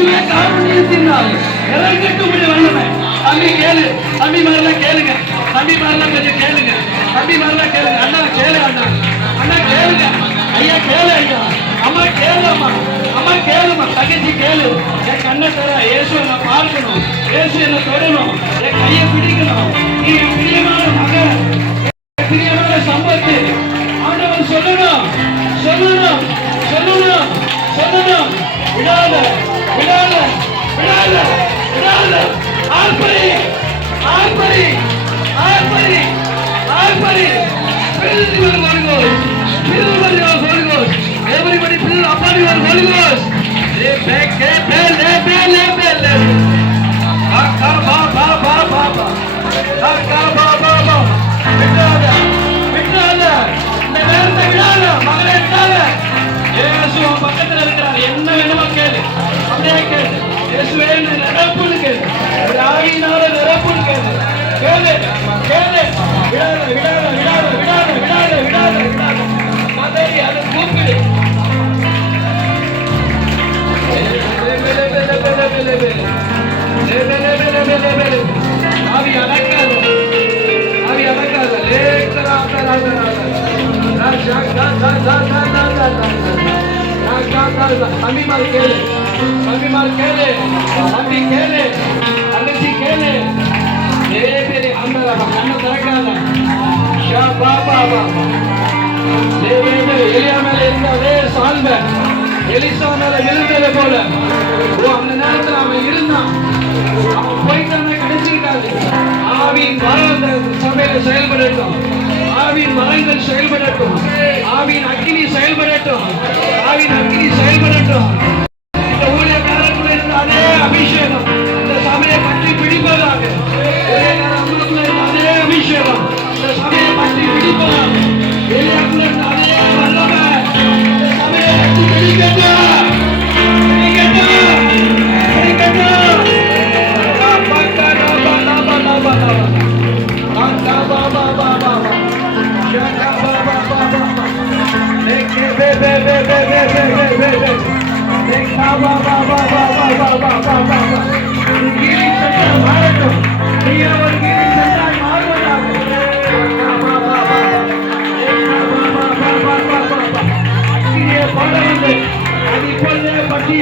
இதுவே காரணத்தினால் இறங்கக்கூடிய வல்லமை. தம்பி கேளு, தம்பி மாதிரிலாம் கேளுங்க, தம்பி மாதிரிலாம் கொஞ்சம் கேளுங்க, தம்பி மாதிரிலாம் கேளுங்க. அண்ணா கேளு, அண்ணா அண்ணா கேளுங்க, ஐயா கேளு, ஐயா அம்மா கேளுமா, அம்மா கேளுமா, தங்கச்சி கேளு. என் கண்ணை தர இயேசு என்ன பார்க்கணும், இயேசு என்ன தொடணும், என் கையை பிடிக்கணும். நீ என் பிரியமான மகன், பிரியமான சம்பத்து. ஆண்டவன் சொல்லணும், சொல்லணும், சொல்லணும், சொல்லணும். விடாத, விடாத, விடாத, விடாத. ஆர்ப்பரி, ஆர்ப்பரி, ஆர்ப்பரி, ஆர்ப்பரி. Fill your Holy Ghost, fill your Holy Ghost. Everybody fill upon your Holy Ghost. பக்கத்தில் இருக்கிறார். என்ன வேணுமோ கேளு, அப்படியே கேளு. இயேசுவே நிரப்புன்னு கேளு, ஆவியினால நிரப்புன்னு கேளு, கேளு, கேளு. விடாத, விடாத, விடாத, விடாத, விடாத, விடாத, விடாத. மதறி அதை கூப்பிடு. ஆவி அடக்காத, ஆவி அடக்காத. தம்பி மாதிரி கேளு, தம்பி மாதிரி கேளு, தம்பி கேளு, தங்கச்சி கேளு. அந்த கண்ணை திறக்காத. எலியா மேல இருந்த அதே சால்வை எலிசா மேல விழுந்தது போல அந்த நேரத்தில் அவன் இருந்தான். அவன் போயிட்டான கிடைச்சிக்கிட்டாது. ஆவியின் வரம் அந்த சபையில செயல்படட்டும், ஆவியின் வரங்கள் செயல்படட்டும், ஆவியின் அக்கினி செயல்படட்டும், ஆவியின் அக்கினி செயல்படட்டும். இந்த ஊழியக்காரர்கள் இருந்த அதே அபிஷேகம் இந்த சபையை பற்றி பிடிப்பதாக, அதே அபிஷேகம் இந்த சபையை பற்றி பிடிப்பதாக, எலியாக்குள்ள இருந்த அதே வல்லமை இந்த சபையை பற்றி பிடிக்கட்டும், பிடிக்கட்டும், பிடிக்கட்டும். பட்டி